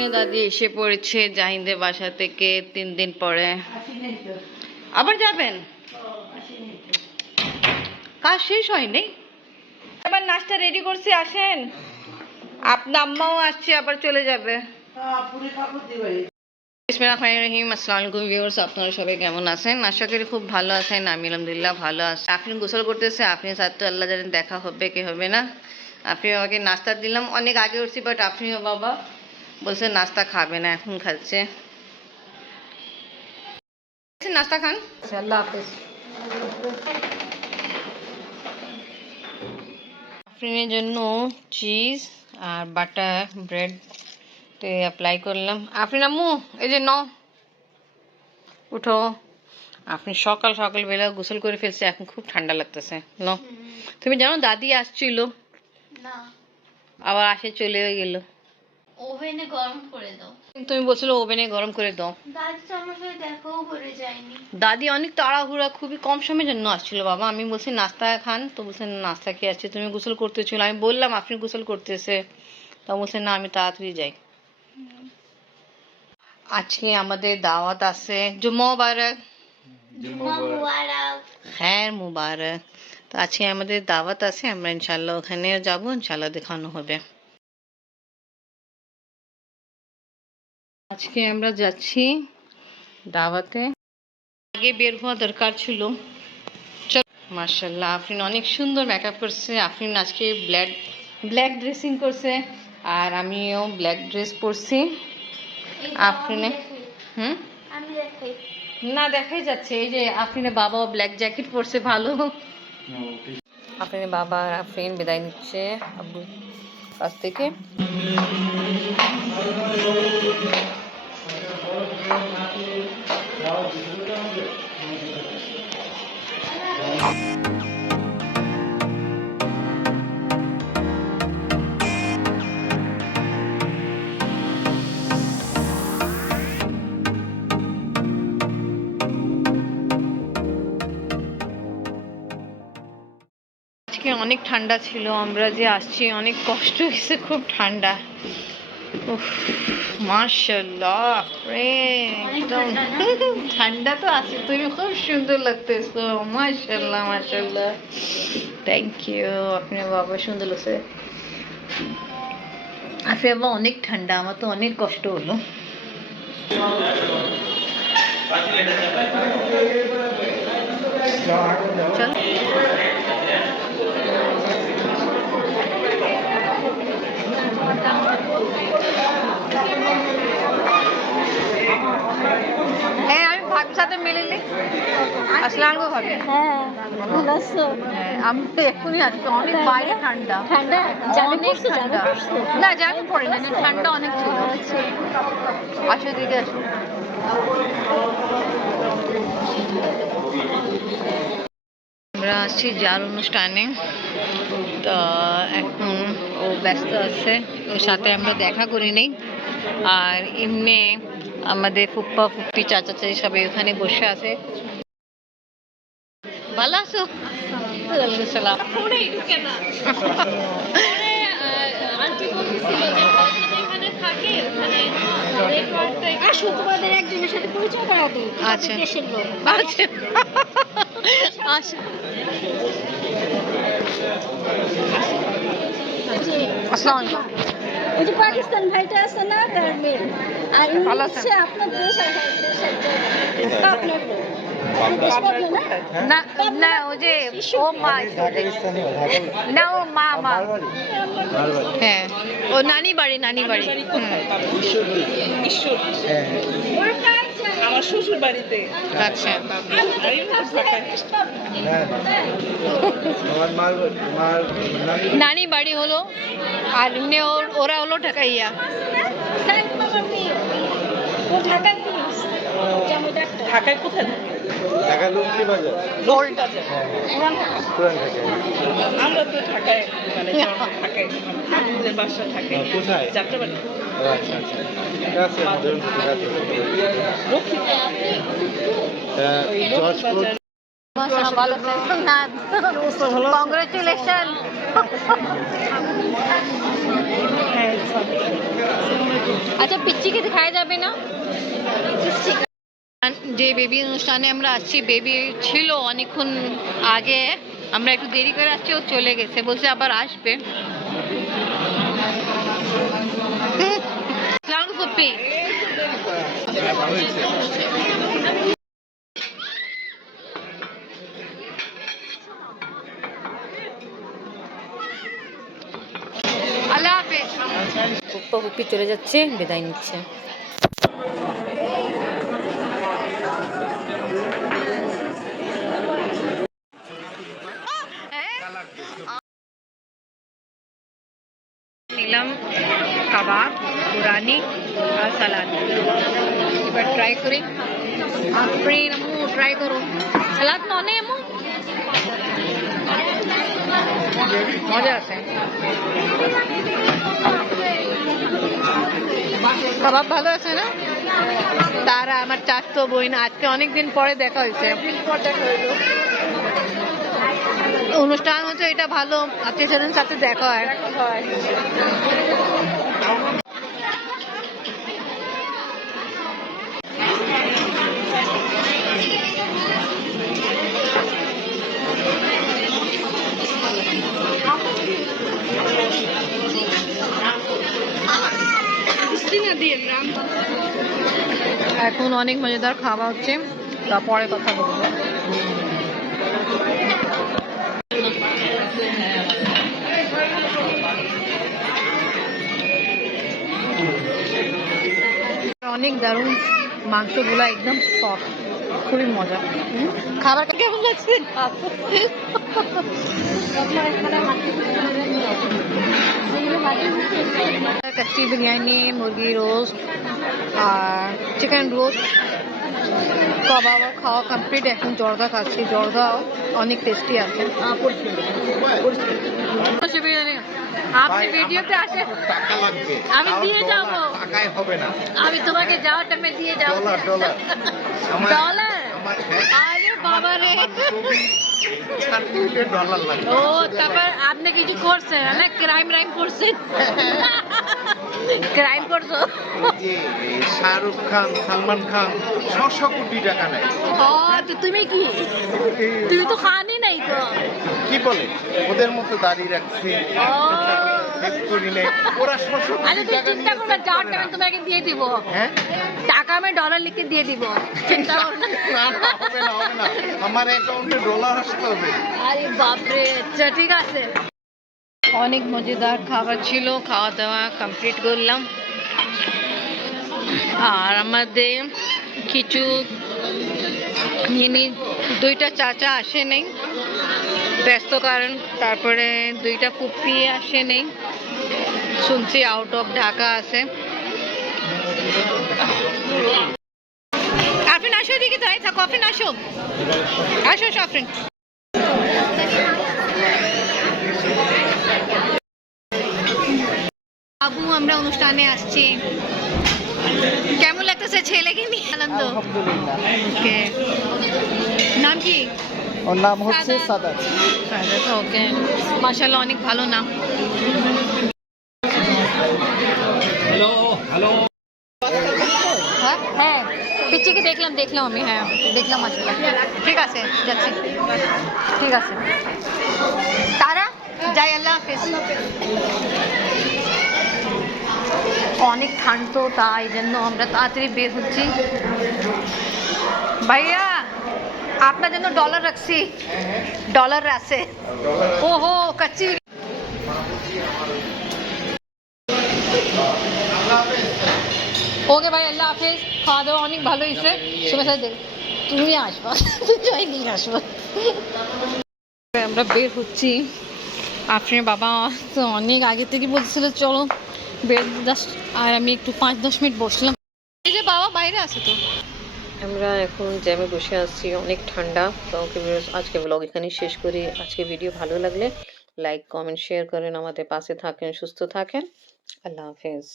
আফরিনে দাদি এসে পড়েছে জাহিদের বাসা থেকে 3 দিন পরে। আবার যাবেন? কাজ শেষ হয়নি, আবার নাস্তা রেডি করছি, আসেন। আপনার আম্মাও আসছে, আবার চলে যাবে। আসসালামু আলাইকুম ভিউয়ার্স, আপনারা সবাই কেমন আছেন? আশা করি খুব ভালো আছেন। আমি আলহামদুলিল্লাহ ভালো আছি। আপনি গোসল করতেছে, আপনি সাথে আল্লাহ জানেন দেখা হবে কি হবে না। আপনি বাবাকে নাস্তা দিলাম, অনেক আগে উঠছি, বাট আপনিও বাবা বলছে নাস্তা খাবে না, এখন খাচ্ছে। নাস্তা খান, আল্লাহ হাফেজ। আফরিনের জন্য চিজ আর বাটার ব্রেড অ্যাপ্লাই করলাম। আফরিন আম্মু এই যে ন উঠো। আপনি সকাল সকাল বেলা গোসল করে ফেলছে, এখন খুব ঠান্ডা লাগতেছে। ন তুমি জানো দাদি আসছিল না, আবার আসে চলে গেল। ওভেনে গরম করে দাও। তুমি বলছিলে ওভেনে গরম করে দাও। দাদি তো আমার সাথে দেখাও করে যায়নি। দাদি অনেক তাড়াহুড়া, খুবই কম সময়ের জন্য আসছিল বাবা। আমি বলছি নাস্তা খান, তো বলছেন নাস্তা কি আছে, তুমি গোসল করতেছিল। আমি বললাম আপনি গোসল করতেছে, তা বলছেন না আমি তাড়াতাড়ি যাই। আজকে আমাদের দাওয়াত আছে, জুম্মা মুবারক। হ্যাঁ মুবারক। তো আজকে আমাদের দাওয়াত আছে, আমরা ইনশাল্লাহ ওখানে যাবো, ইনশাল্লাহ দেখানো হবে। আজকে আমরা যাচ্ছি দাওয়াতে, আগে বের হওয়া দরকার ছিল। মাশাআল্লাহ আফরিন অনেক সুন্দর মেকআপ করছে। আফরিন আজকে ব্ল্যাক ড্রেসিং করছে, আর আমিও ব্ল্যাক ড্রেস পরছি। আফরিনে না দেখাই যাচ্ছে, এই যে আফরিনের বাবাও ব্ল্যাক জ্যাকেট পরছে, ভালো। আফরিনের বাবা আর আফরিন বিদায় নিচ্ছে আব্বুর কাছ থেকে। আজকে অনেক ঠান্ডা ছিল, আমরা যে আসছি অনেক কষ্ট হয়েছে, খুব ঠান্ডা। উফ মাশাআল্লাহ একদম ঠান্ডা তো আছে, তুমি খুব সুন্দর লাগতেছো। মাশাআল্লাহ মাশাআল্লাহ, থ্যাংক ইউ। আপনার বাবা সুন্দর লাগছে। আসলে বাবা অনেক ঠান্ডা, আমার তো অনেক কষ্ট হলো। চল হ্যাঁ আমি ভাবির সাথে মিলিলি আসলাম গো ভাবি। হ্যাঁ ভালো আছো? হ্যাঁ আমি তো এক্ষুনি আসছি, অনেক বাইরে ঠান্ডা। ঠান্ডা অনেক ঠান্ডা, না জানি পড়ে না, ঠান্ডা অনেক ছিল। আসো দিকে আসো। আমরা আসছি যার অনুষ্ঠানে, তো এখন ও ব্যস্ত আছে, ওর সাথে আমরা দেখা করি নেই। আর এমনি আমাদের ফুপ্পা ফুপ্পি চাচা চাচি সবাই ওখানে বসে আছে। ভালো আছো? সালাম। তোমাদের একজনের সাথে পরিচয় করা তো আচ্ছা দেশের লোক। আচ্ছা আচ্ছা আসসালামু আলাইকুম। ওই যে পাকিস্তান ভাইটা আছে না, তার মেয়ে। আর ভালো হচ্ছে আছেন? আপনার দেশ আর দেশের আপনার দেশ পাবনা না? না না ওই যে ও মা, না ও মা মা, হ্যাঁ ও নানি বাড়ি, নানি বাড়ি। আমার শ্বশুর বাড়িতে। আচ্ছা নানি বাড়ি হলো, আর এমনি ওরা হলো ঢাকাইয়া। ঢাকায় কোথায় থাকে? ঢাকা লক্ষ্মী বাজার, ওল্ড বাজার। পুরান ঢাকা। আমরা তো ঢাকায়, মানে ঢাকায় আমাদের বাসা থাকে কোথায়? যাত্রাবাড়ি। আচ্ছা আচ্ছা ঠিক আছে, ঠিক আছে। লক্ষ্মী যশপুর মাশাআল্লাহ ভালো আছে না কংগ্রেচুলেশন আচ্ছা পিচ্চি কে দিখায়া যাবে না যে বেবি অনুষ্ঠানে আমরা আসছি বেবি ছিল অনেকক্ষণ আগে আমরা একটু দেরি করে আসছি ও চলে গেছে বলছে আবার আসবে লালু ফুপি আল্লাহ হাফেজ ফুপ্পা ফুপি চলে যাচ্ছে বিদায় নিচ্ছে নিলাম কাবাব বিরিয়ানি আর সালাদ এবার ট্রাই করি আপনি আম্মু ট্রাই করো সালাদ ননে আম্মু মজা আছে কাবাব ভালো আছে না তারা আমার চাচতো বোন আজকে অনেকদিন পরে দেখা হয়েছে অনুষ্ঠান হচ্ছে এটা ভালো আত্মীয় স্বজনের সাথে দেখা হয় এখন অনেক মজাদার খাওয়া হচ্ছে তারপরে কথা বলবো অনেক দারুণ মাংসগুলো একদম সফট খুবই মজা খাবার কেমন লাগছে কাচ্চি বিরিয়ানি মুরগি রোস্ট আর চিকেন রোস্ট কাবাব খাওয়া কমপ্লিট এখন জর্দা খাচ্ছি জর্দা অনেক টেস্টি আছে আপনি ভিডিওতে আসেন টাকা লাগবে আমি দিয়ে যাবো টাকায় হবে না আমি তোমাকে যাওয়ার টাইমে দিয়ে যাবো ডলার ডলার আরে বাবা রে ডলার লাগবে ও তারপর আপনি কিছু করছেন না ক্রাইম করছেন ক্রাইম করছো যে শাহরুখ খান সালমান খান 600 কোটি টাকা নেয় ও তো তুমি কি তুমি তো খানই নাই তো কি বলে ওদের মতো দাঁড়িয়ে রাখছে ওরা 600 আরে তুই চিন্তা করবে যাওয়ার টাইমে তোমাকে দিয়ে দিব হ্যাঁ টাকা আমি ডলার লিখে দিয়ে দিব চিন্তা করো না হবে না আমার অ্যাকাউন্টে ডলার আসতে হবে আরে বাপরে আচ্ছা ঠিক আছে অনেক মজাদার খাবার ছিল খাওয়া দাওয়া কমপ্লিট করলাম আর আমাদের কিছু দুইটা চাচা আসে নেই ব্যস্ত কারণ তারপরে দুইটা ফুপি আসে নেই শুনছি আউট অফ ঢাকা আছে আফরিন আসো এদিকে দাঁড়িয়ে থাকো আফরিন আসো আসো আফরিন আবু আমরা অনুষ্ঠানে আসছি কেমন লাগতেছে ছেলেকে নিয়ে আনন্দ ওকে নাম কি ওর নাম হচ্ছে সাদাত ওকে মাশাআল্লাহ অনেক ভালো নাম হ্যালো হ্যাঁ পিচ্চিকে দেখলাম আমি হ্যাঁ দেখলাম মাশাআল্লাহ ঠিক আছে যাচ্ছি ঠিক আছে তারা যাই আল্লাহ হাফেজ অনেক ঠান্ডা তো তাই জন্য আমরা তাড়াতাড়ি বের হচ্ছি ভাইয়া আপনার জন্য ডলার রাখছি ডলার আছে ওহো কাচ্চি ওকে ভাই আল্লাহ হাফেজ খাওয়া দাওয়া অনেক ভালো হয়েছে সময় সাথে তুমি আসবা জয় নিয়ে আসবা আমরা বের হচ্ছি আপনার বাবা তো অনেক আগে থেকে বলছিল চলো বের জাস্ট আর আমি একটু 5-10 মিনিট বসলাম এই যে বাবা বাইরে আছে তো আমরা এখন জ্যামে বসে আছি অনেক ঠান্ডা তো আজকে ব্লগ এখানেই শেষ করি আজকে ভিডিও ভালো লাগলে লাইক কমেন্ট শেয়ার করেন আমাদের পাশে থাকেন সুস্থ থাকেন আল্লাহ হাফেজ